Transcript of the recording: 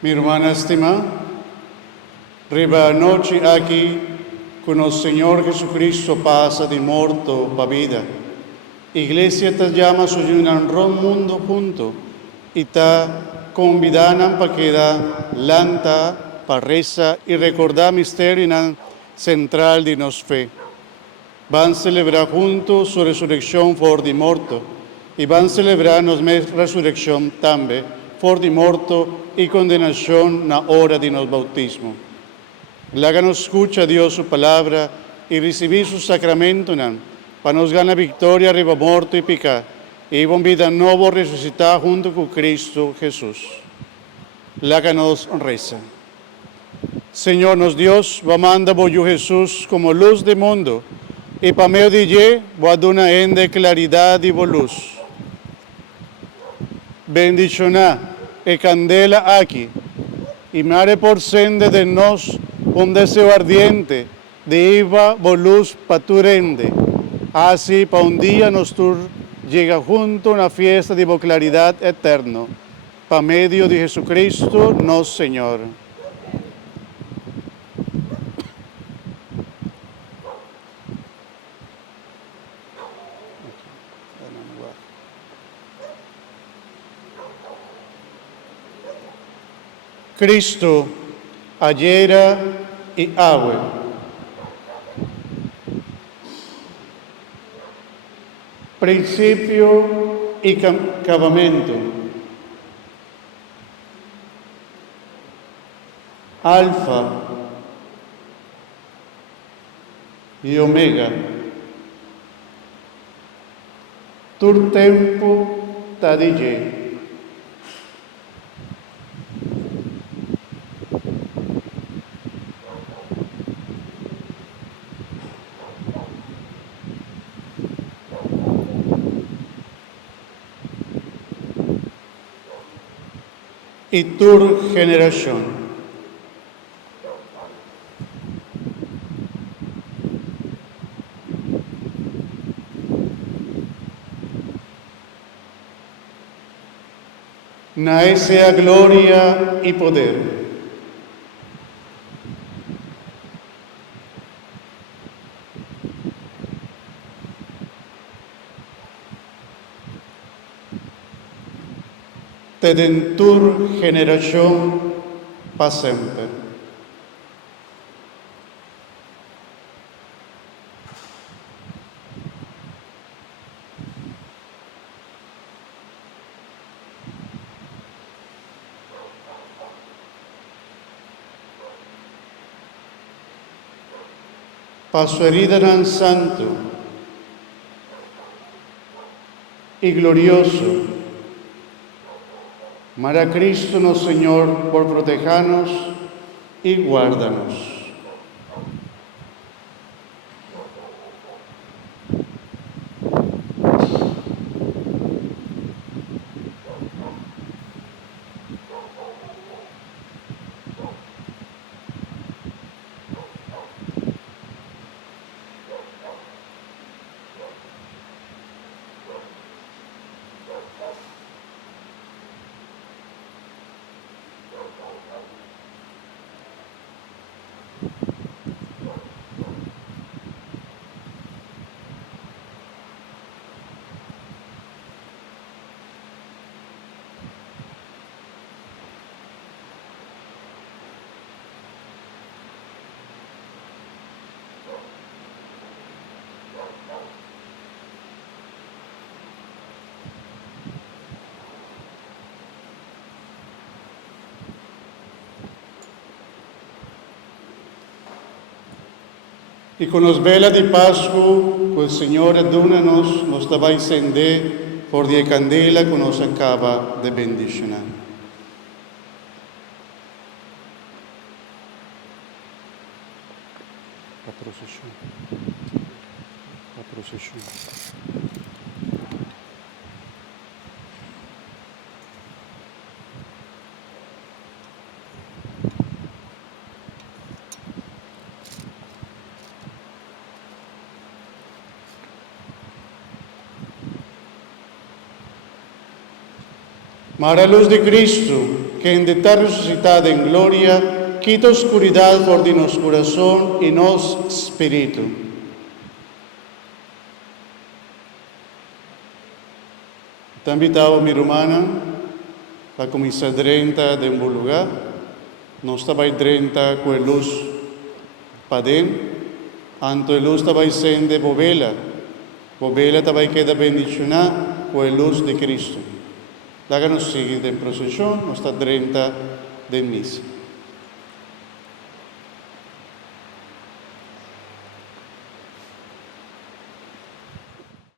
Mi hermana estimada, riba noche aqui con o Senhor Jesucristo passa de morto para vida. Iglesia te llama a un mundo junto y te convidan para quedar lanta, para rezar y recordar misterio central de nos fe. Van a celebrar juntos su resurrección for de morto y van a celebrar nuestra resurrección también for de morto y condenación na hora de nos bautismo. Láganos escucha Dios su palabra y recibir su sacramento para nos ganar victoria arriba muerto y pecado y con vida nueva resucitar junto con Cristo Jesús. Láganos reza. Señor nos Dios, va manda yo Jesús como luz del mundo y para medio de ella va a dar ende claridad y luz. Bendicioná e candela aquí y mare por sende de nos un deseo ardiente de iva luz paturende. Así para un día nos llega junto una fiesta de claridad eterna, para medio de Jesucristo, nuestro Señor. Cristo, ayer y agua. Principio y acabamento. Alfa y omega. Tur tempo tadille. Y tu generación. Na sea gloria y poder. Te tu generación para siempre. Para su herida en santo y glorioso, Mara Cristo, no Señor, por protegernos y guárdanos. Y con los velas de Pascua, pues Señor, adúnanos, nos daba encender por die candela que nos acaba de bendicionar. La procesión. La procesión. Mara luz de Cristo, que en de tal resucitada en gloria, quita oscuridad por de nos corazón y nos espíritu. Te invitado mi romana, la comisa drenta de un buen lugar, no estaba drenta con luz padén, anto luz estaba sende bovela estaba queda bendicionada con luz de Cristo. Láganos seguir en procesión, no está drenta de misa.